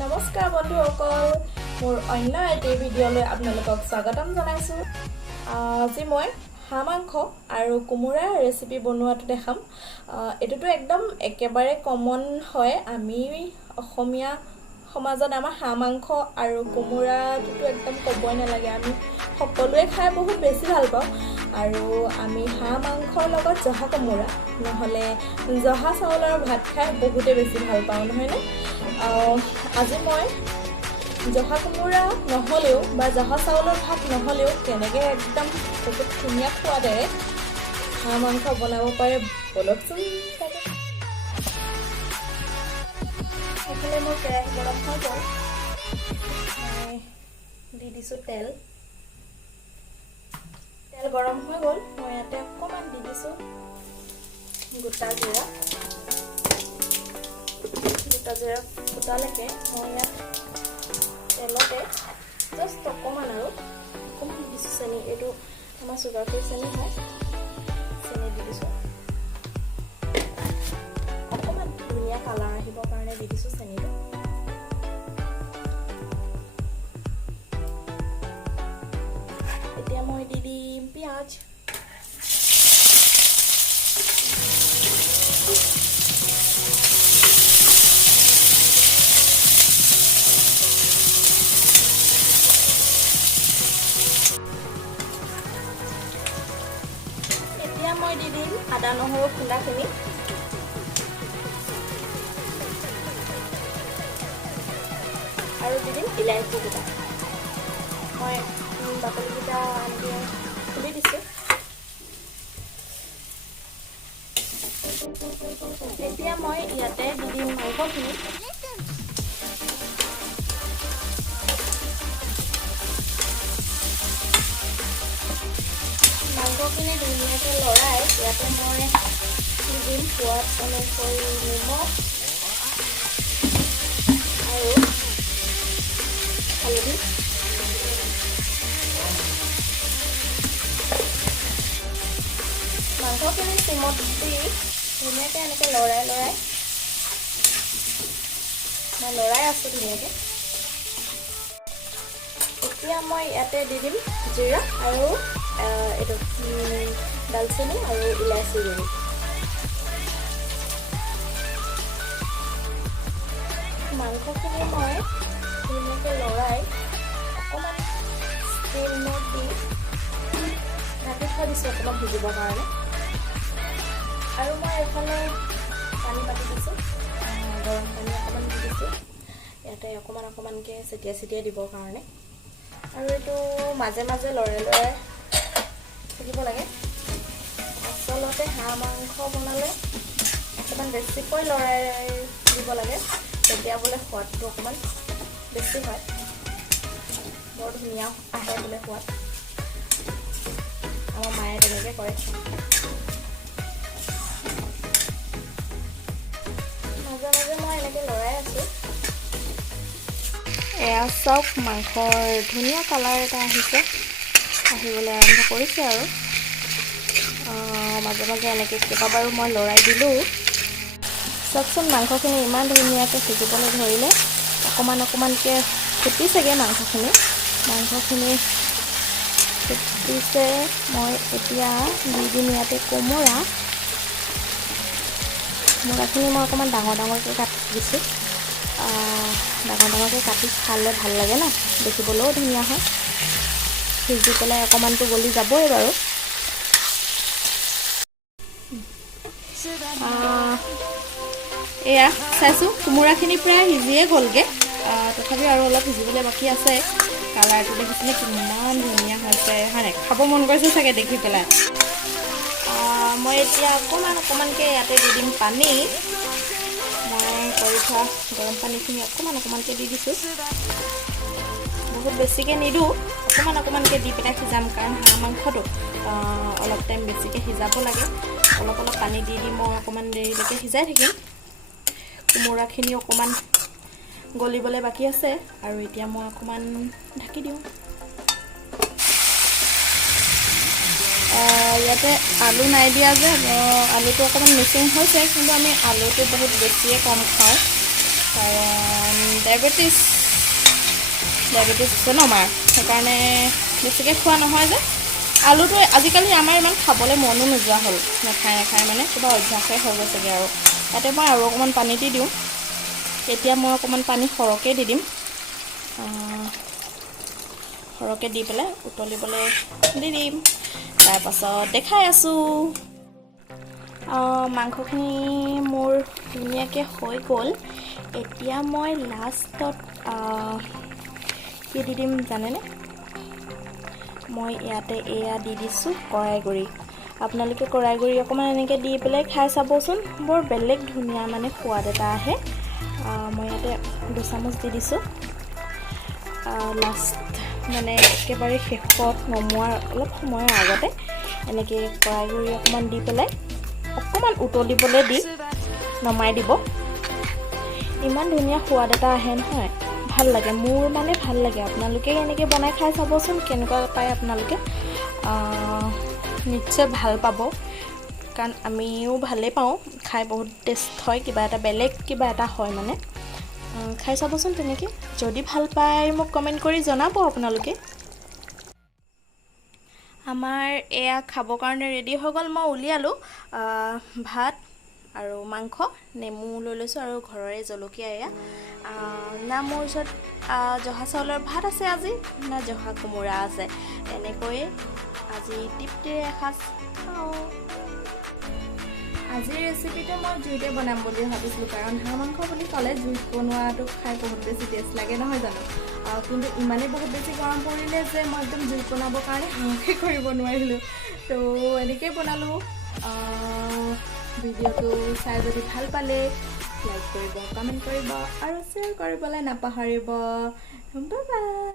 নমস্কাৰ বন্ধুসকল, মোৰ অন্য এটি ভিডিঅ'লৈ আপোনালোকক স্বাগতম জনাইছোঁ। আজি মই হাঁহ মাংস আৰু কোমোৰাৰ ৰেচিপি বনোৱাটো দেখাম। এইটোতো একদম একেবাৰে কমন হয়। আমি অসমীয়া সমাজত আমাৰ হাঁহ মাংস আৰু কোমোৰাটোতো একদম ক'বই নালাগে। আমি সকলোৱে খাই বহুত বেছি ভাল পাওঁ। আৰু আমি হাঁহ মাংসৰ লগত জহা কোমোৰা নহ'লে জহা চাউলৰ ভাত খাই বহুতে বেছি ভাল পাওঁ, নহয়নে? আজি মই জহা কোমোৰা নহ'লেও বা জহা চাউলৰ ভাত নহ'লেও কেনেকৈ একদম বহুত ধুনীয়া সোৱাদেৰে হাঁহ মাংস বনাব পাৰে বলকচোন। এইফালে মোৰ কেৰাহী গৰম হৈ গ'ল। মই দি দিছোঁ তেল গৰম হৈ গ'ল। মই ইয়াতে অকণমান দি দিছোঁ গোটা জিৰা ফুটালৈকে মই ইয়াত তেলতে জাষ্ট অকণমান দি দিছোঁ চেনি। এইটো আমাৰ চুগাৰ ফ্ৰী চেনি হয়। চেনি দি দিছোঁ অকণমান ধুনীয়া কালাৰ আহিবৰ কাৰণে দি দিছোঁ চেনিটো। এতিয়া মই দি দিম পিঁয়াজ। এতিয়া মই দি দিম আদা নহৰু খুন্দাখিনি। আৰু দি দিম ইলাইচিকেইটা। মই বাকলিকেইটা এনেকৈ খুলি দিছোঁ। এতিয়া মই ইয়াতে দি দিম মাংসখিনি। মাংসখিনি ধুনীয়াকৈ লৰাই ইয়াতে মই দি দিম সোৱাদ অনুসৰি নিমখ আৰু হালধি। মাংসখিনি চিমত দি ধুনীয়াকৈ এনেকৈ লৰাই আছোঁ ধুনীয়াকৈ। এতিয়া মই ইয়াতে দি দিম জিৰা আৰু এইটো দালচেনি আৰু ইলাচি গুড়ি। মাংসখিনি মই ধুনীয়াকৈ লৰাই অকণমান ষ্টিমত দি ঢাকি থৈ দিছোঁ অকণমান ভিজিবৰ কাৰণে। আৰু মই এইফালে পানী পাতি দিছোঁ, গৰম পানী অকণমান দি দিছোঁ ইয়াতে অকণমানকৈ ছটিয়াই দিবৰ কাৰণে। আৰু এইটো মাজে মাজে লৰাই থাকিব লাগে। আচলতে হাঁহ মাংস বনালে অকণমান বেছিকৈ লৰাই দিব লাগে, তেতিয়া বোলে সোৱাদটো অকণমান বেছি হয়, বৰ ধুনীয়া আহে বোলে সোৱাদ। আমাৰ মায়ে তেনেকৈ কৰে। মাজে মাজে মই এনেকৈ লৰাই আছোঁ। এয়া চাওক, মাংসৰ ধুনীয়া কালাৰ এটা আহিবলৈ আৰম্ভ কৰিছে। আৰু মাজে মাজে এনেকৈ কেইবাবাৰো মই লৰাই দিলোঁ। চাওকচোন, মাংসখিনি ইমান ধুনীয়াকৈ সিজিবলৈ ধৰিলে। অকণমানকৈ ফুটিছেগৈ মাংসখিনি ফুটিছে। মই এতিয়া দি দিম ইয়াতে কোমোৰাখিনি মই অকণমান ডাঙৰকৈ কাটি দিছোঁ। ডাঙৰকৈ কাটি খালে ভাল লাগে ন, দেখিবলৈও ধুনীয়া হয়। সিজি পেলাই অকণমানটো গলি যাবই বাৰু। এয়া চাইছোঁ, কোমোৰাখিনি প্ৰায় সিজিয়ে গ'লগৈ। তথাপিও আৰু অলপ সিজিবলৈ বাকী আছে। কালাৰটো দেখিছিলে কিমান ধুনীয়া হৈছে, হয় নাই? খাব মন গৈছে চাগে দেখি পেলাই। মই এতিয়া অকণমানকৈ ইয়াতে দি দিম পানী। মই কৰি থোৱা গৰম পানীখিনি অকণমানকৈ দি দিছোঁ। বহুত বেছিকৈ নিদিওঁ, অকণমানকৈ দি পেলাই সিজাম, কাৰণ হাঁহ মাংসটো অলপ টাইম বেছিকৈ সিজাব লাগে। অলপ পানী দি মই অকণমান দেৰিলৈকে সিজাই থাকিম। কোমোৰাখিনি অকণমান গলিবলৈ বাকী আছে। আৰু এতিয়া মই অকণমান ঢাকি দিওঁ। ইয়াতে আলু নাই দিয়া যে, আলুটো অকণমান মিচিং হৈছে, কিন্তু আমি আলুটো বহুত বেছিয়ে কম খাওঁ, কাৰণ ডায়েবেটিছ আছে ন মাৰ, সেইকাৰণে বেছিকৈ খোৱা নহয় যে। আলুটো আজিকালি আমাৰ ইমান খাবলৈ মনো নোযোৱা হ'ল, নাখায় মানে কিবা অভ্যাসেই হৈ গৈছেগৈ আৰু। তাতে মই আৰু অকণমান পানী দি দিওঁ। এতিয়া মই অকণমান পানী সৰহকৈ দি দিম, সৰহকৈ দি পেলাই উতলিবলৈ দি দিম। তাৰপাছত দেখাই আছোঁ, মাংসখিনি মোৰ ধুনীয়াকৈ হৈ গ'ল। এতিয়া মই লাষ্টত কি দি দিম জানেনে? মই ইয়াতে এয়া দি দিছোঁ কৰাই গুড়ি। আপোনালোকে কৰাই গুড়ি অকণমান এনেকৈ দি পেলাই খাই চাবচোন, বৰ বেলেগ ধুনীয়া মানে সোৱাদ এটা আহে। মই ইয়াতে 2 চামুচ দি দিছোঁ। লাষ্ট মানে একেবাৰে শেষত নমোৱাৰ অলপ সময়ৰ আগতে এনেকৈ কৰাই গুড়ি অকণমান দি পেলাই অকণমান উতলিবলৈ দি নমাই দিব। ইমান ধুনীয়া সোৱাদ এটা আহে নহয়, ভাল লাগে, মোৰ মানে ভাল লাগে। আপোনালোকে এনেকৈ বনাই খাই চাবচোন, কেনেকুৱা পায় আপোনালোকে। নিশ্চয় ভাল পাব, কাৰণ আমিও ভালেই পাওঁ খাই, বহুত টেষ্ট হয়, কিবা এটা বেলেগ কিবা এটা হয় মানে। খাই চাবচোন তেনেকৈ, যদি ভাল পায় মোক কমেণ্ট কৰি জনাব আপোনালোকে। আমাৰ এয়া খাবৰ কাৰণে ৰেডি হৈ গ'ল। মই উলিয়ালোঁ ভাত আৰু মাংস, নেমু লৈ লৈছোঁ আৰু ঘৰৰে জলকীয়া। এয়া না মোৰ ওচৰত জহা চাউলৰ ভাত আছে আজি, না জহা কোমোৰা আছে। এনেকৈয়ে আজি তৃপ্তিৰে এসাঁজ খাওঁ। আজিৰ ৰেচিপিটো মই জুইতে বনাম বুলি ভাবিছিলোঁ, কাৰণ হাঁহ মাংস বুলি ক'লে জুইত বনোৱাটো খাই বহুত বেছি টেষ্ট লাগে নহয় জানো। কিন্তু ইমানেই বহুত বেছি গৰম পৰিলে যে মই একদম জুইত বনাবৰ কাৰণে সাহসে কৰিব নোৱাৰিলোঁ। তো এনেকৈয়ে বনালোঁ। ভিডিঅ'টো চাই যদি ভাল পালে লাইক কৰিব, কমেণ্ট কৰিব আৰু শ্বেয়াৰ কৰিবলৈ নাপাহৰিব। Bye bye.